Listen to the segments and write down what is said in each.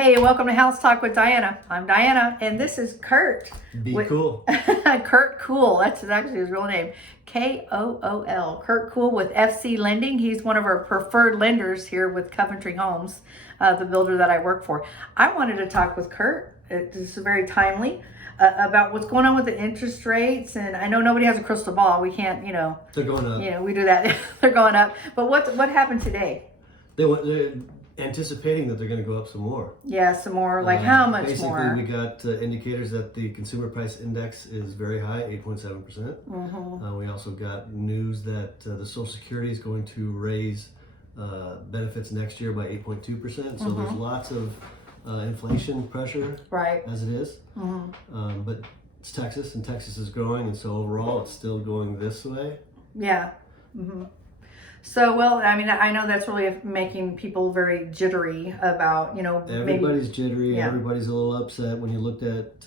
Hey, welcome to House Talk with Diana. I'm Diana, and this is Kurt. Be cool. Kurt Kool. That's actually his real name. Kool. Kurt Kool with FC Lending. He's one of our preferred lenders here with Coventry Homes, the builder that I work for. I wanted to talk with Kurt. This is very timely about what's going on with the interest rates. And I know nobody has a crystal ball. We can't, They're going up. We do that. They're going up. But what happened today? They're anticipating that they're going to go up some more. Yeah, some more. Like how much basically, more? we got indicators that the consumer price index is very high, 8.7%. We also got news that the Social Security is going to raise benefits next year by 8.2%. So there's lots of inflation pressure, right, as it is. But it's Texas, and Texas is growing, and so overall, it's still going this way. Yeah. So, well, I mean, I know that's really making people very jittery about, Everybody's jittery. Yeah. Everybody's a little upset when you looked at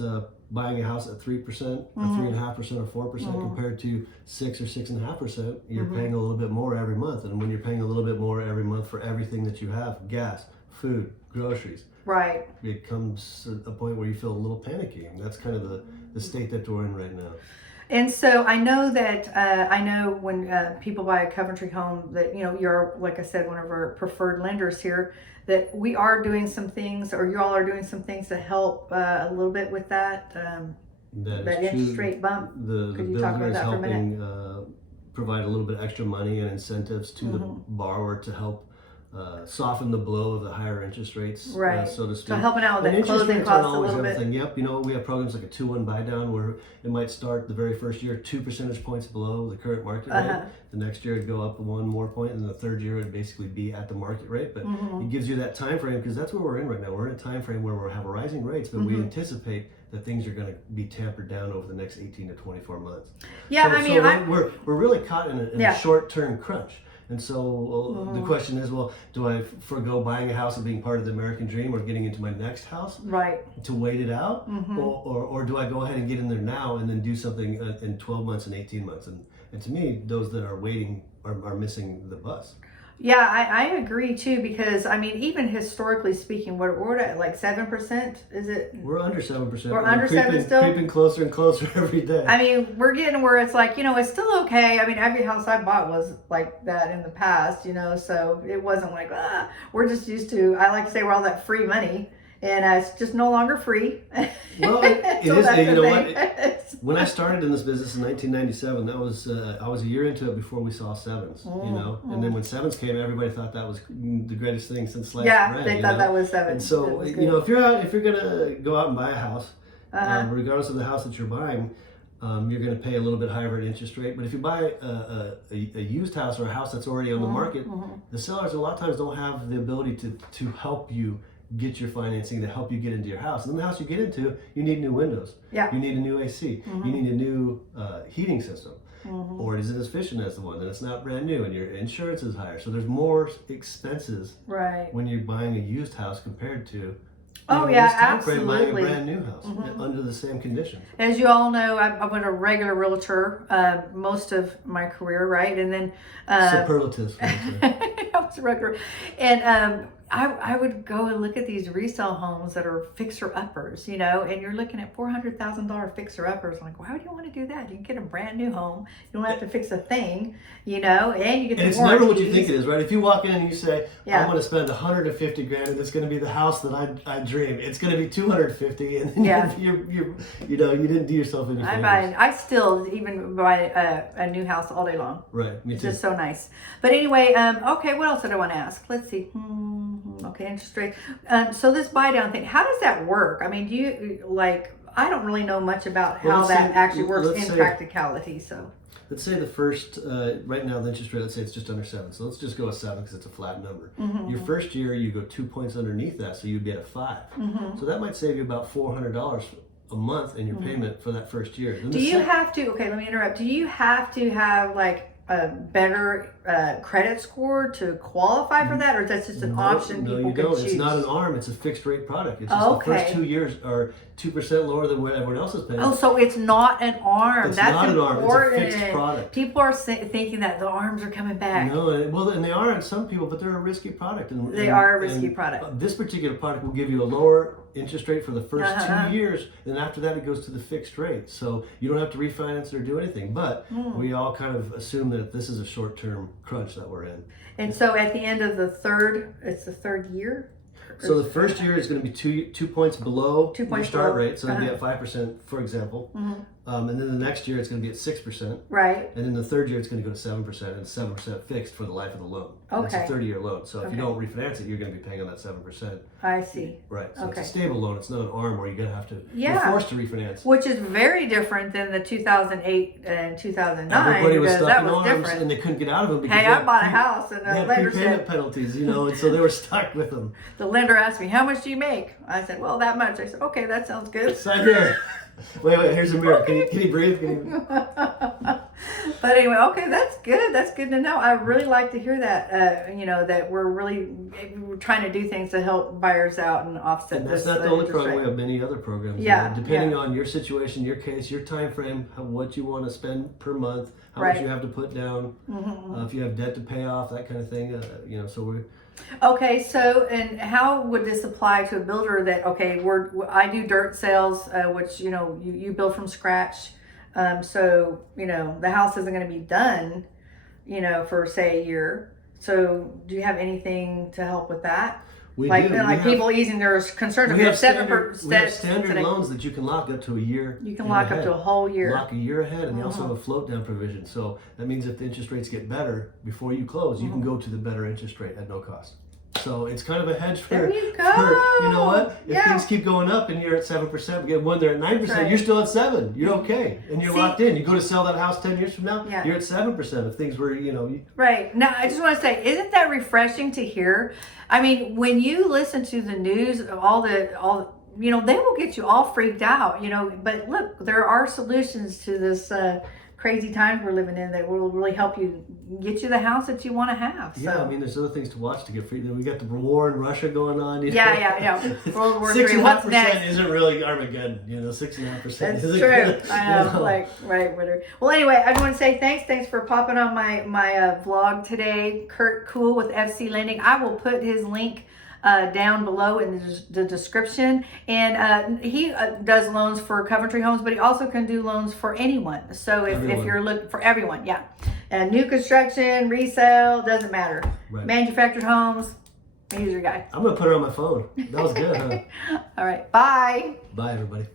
buying a house at 3%, or 3.5%, or 4% compared to 6 or 6.5%. You're paying a little bit more every month, and when you're paying a little bit more every month for everything that you have, gas, food, groceries, right, it comes a point where you feel a little panicky, and that's kind of the state that we're in right now. And so I know that when people buy a Coventry home that, you're, like I said, one of our preferred lenders here, that we are doing some things, or you all are doing some things to help a little bit with that interest rate bump. The builder is helping provide a little bit extra money and incentives to the borrower to help soften the blow of the higher interest rates, right? So to speak. So helping out with that closing costs a little bit. Yep, we have programs like a 2-1 buy down where it might start the very first year 2 percentage points below the current market rate. The next year it'd go up 1 more point, and the third year it'd basically be at the market rate. But it gives you that time frame, because that's where we're in right now. We're in a time frame where we have rising rates, but we anticipate that things are going to be tampered down over the next 18 to 24 months. Yeah, so we're really caught in a short-term crunch. And so the question is, well, do I forego buying a house and being part of the American dream, or getting into my next house, right, to wait it out, or do I go ahead and get in there now and then do something in 12 months and 18 months? And to me, those that are waiting are missing the bus. Yeah, I agree too, because I mean, even historically speaking, we're at like 7%. Is it? We're under 7%. We're under 7 still. Creeping closer and closer every day. I mean, we're getting where it's like, it's still okay. I mean, every house I bought was like that in the past, so it wasn't like we're just used to. I like to say we're all that free money. And it's just no longer free. Well, it is. You know what? When I started in this business in 1997, that was I was a year into it before we saw sevens. And then when sevens came, everybody thought that was the greatest thing since sliced bread. Yeah, they thought that was sevens. And so if you're gonna go out and buy a house, regardless of the house that you're buying, you're going to pay a little bit higher of an interest rate. But if you buy a used house, or a house that's already on the market, the sellers a lot of times don't have the ability to help you get your financing, to help you get into your house. And then the house you get into, you need new windows. Yeah. You need a new AC. You need a new heating system. Or it isn't as efficient as the one, and it's not brand new, and your insurance is higher. So there's more expenses when you're buying a used house compared to absolutely buying a brand new house under the same conditions. As you all know, I've been a regular realtor most of my career, right? And then superlatives. I was a regular, and I would go and look at these resale homes that are fixer-uppers, and you're looking at $400,000 fixer-uppers. I'm like, why would you want to do that? You can get a brand new home. You don't have to fix a thing, and you get the warranties. And it's never what you think it is, right? If you walk in and you say, I'm going to spend $150,000 and it's going to be the house that I dream, it's going to be $250,000, and then you didn't do yourself any favors. I still even buy a new house all day long. Right, me too. It's just so nice. But anyway, okay, what else did I want to ask? Let's see. Okay, interest rate. So this buy down thing, how does that work? I mean, do you I don't really know much about how that actually works in practicality. So let's say the first, right now the interest rate, let's say it's just under 7. So let's just go with 7 because it's a flat number. Your first year, you go 2 points underneath that, so you'd be at a 5. So that might save you about $400 a month in your payment for that first year. Then do you have to, okay, let me interrupt. Do you have to have a better credit score to qualify for that, or is that just an option No, people you can don't. choose? It's not an ARM. It's a fixed rate product. It's just the first 2 years are 2% lower than what everyone else is paying. Oh, so it's not an ARM. It's That's not an ARM. important. It's a fixed product. People are thinking that the ARMs are coming back. No, and they are in some people, but they're a risky product. They are a risky product. This particular product will give you a lower interest rate for the first 2 years, and after that it goes to the fixed rate. So you don't have to refinance or do anything. But we all kind of assume that this is a short-term crunch that we're in. And so at the end of it's the third year? So the first year is going to be 2 points below your start rate, so it'll be at 5%, for example. And then the next year it's going to be at 6%. Right. And then the third year it's going to go to 7%, and 7% fixed for the life of the loan. Okay. It's a 30-year loan, so if you don't refinance it, you're going to be paying on that 7%. I see. Right. So it's a stable loan. It's not an ARM where you're going to have to. Yeah. You're forced to refinance. Which is very different than the 2008 and 2009. Everybody was stuck that in was ARMs, different. and they couldn't get out of them because Hey, I bought a house and they the had lender prepayment said, penalties, and so they were stuck with them. the lender asked me, how much do you make? I said, well, that much. I said, okay, that sounds good. Sign here. Wait, here's a mirror. Can you breathe? But anyway, okay, that's good. That's good to know. I really like to hear that, that we're trying to do things to help buyers out and offset this. That's not the only program. We have many other programs. Yeah. Depending on your situation, your case, your time frame, what you want to spend per month, how much you have to put down, if you have debt to pay off, that kind of thing. So we're... Okay, so and how would this apply to a builder that I do dirt sales, which you build from scratch, so the house isn't going to be done, for say a year. So do you have anything to help with that? We do. People easing their concerns. We have standard loans that you can lock up to a year. You can lock up to a whole year. Lock a year ahead, and they also have a float down provision. So that means if the interest rates get better before you close, you can go to the better interest rate at no cost. So it's kind of a hedge for, there you go. You know what? If things keep going up and you're at 7%, when they're at 9%, you're still at 7%. You're okay, and you're locked in. You go to sell that house 10 years from now, you're at 7%. If things were, Right. Now, I just want to say, isn't that refreshing to hear? I mean, when you listen to the news, they will get you all freaked out, but look, there are solutions to this crazy times we're living in that will really help you get you the house that you want to have. So. Yeah, I mean, there's other things to watch to get free. We got the war in Russia going on. Yeah. World War III. 6.5% isn't really Armageddon. 6.5%. That's true. I know. Right. Well, anyway, I want to say thanks for popping on my vlog today. Kool with FC Lending. I will put his link down below in the description, and he does loans for Coventry homes, but he also can do loans for anyone. So if you're looking for everyone, new construction, resale, doesn't matter. Right. Manufactured homes, he's your guy. I'm gonna put it on my phone. That was good, huh? All right, bye. Bye, everybody.